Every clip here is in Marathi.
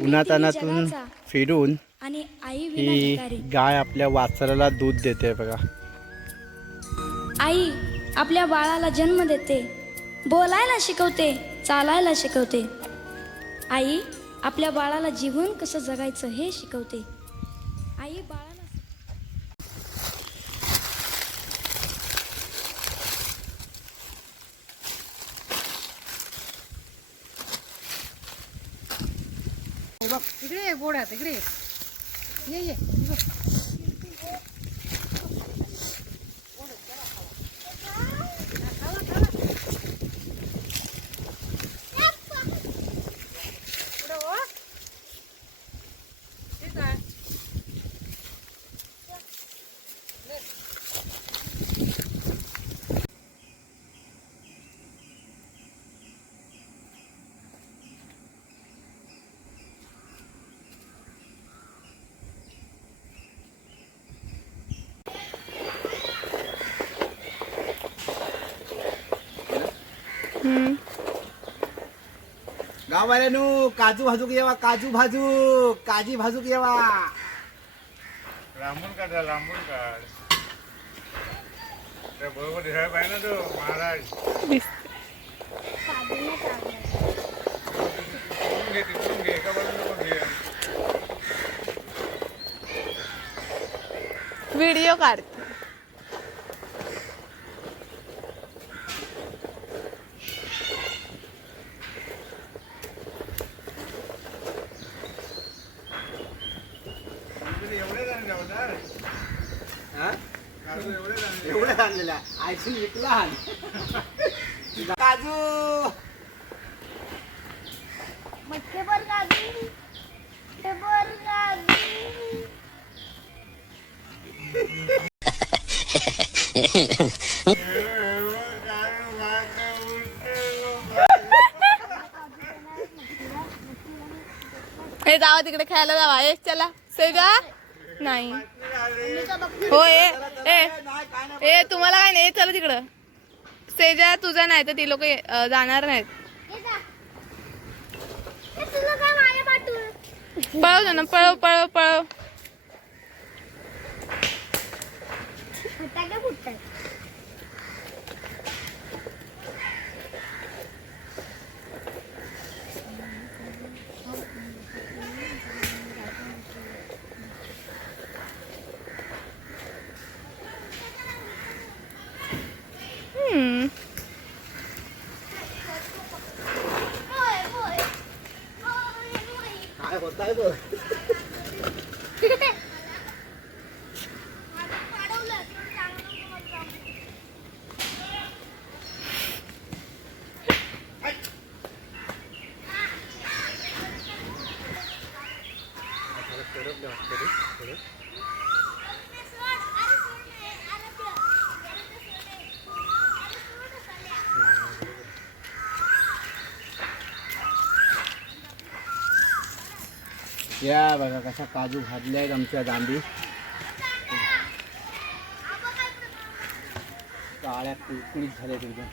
उन्हातानातून फिरून आणि आई ही गाय आपल्या वासराला दूध देते बघा. आई आपल्या बाळाला जन्म देते. बोलायला शिकवते चालायला शिकवते. आई आपल्या बाळाला जीवन कसं जगायचं हे शिकवते. आई बघ इकडे ये गोड्या तिकडे ये. ये गाववाल्यानो काजू भाजूक येवा काजू भाजू काजी भाजूक येवा. लांबून काढा लांबून काढ. बरोबर दिसायला पाहिजे ना तो महाराज. तिकडून घे तिकडून घे एका बाजूला नको घे. व्हिडिओ काढ. आणलेला आयसी विकला काजू! हे जावा तिकडे खेळायला जावा. चला. सेजा नाही. हो ए ए तुम्हाला काय नाही चला तिकडं. सेजा तुझा नाही तर ती लोक जाणार नाहीत. पळव ना पळव पळव पळव. काय होत आहे बघ या बघा कशा काजू भाजल्या आहेत आमच्या दांडी. काळ्या कुळकुळीत झाल्या एकदम.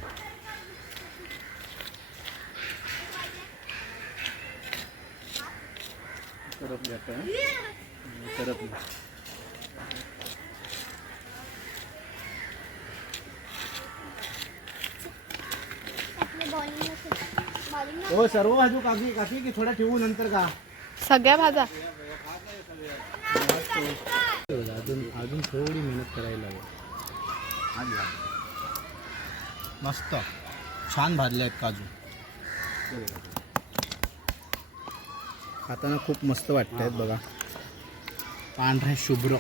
हं? हो सर्व भाजू काकी काकी की थोडा ठेवू नंतर का? सगळ्या भाज्या. अजून अजून थोडी मेहनत करायला लागेल. मस्त. छान भाजले आहेत काजू. खाताना खूप मस्त वाटत आहेत बघा. पांढरे शुभ्र.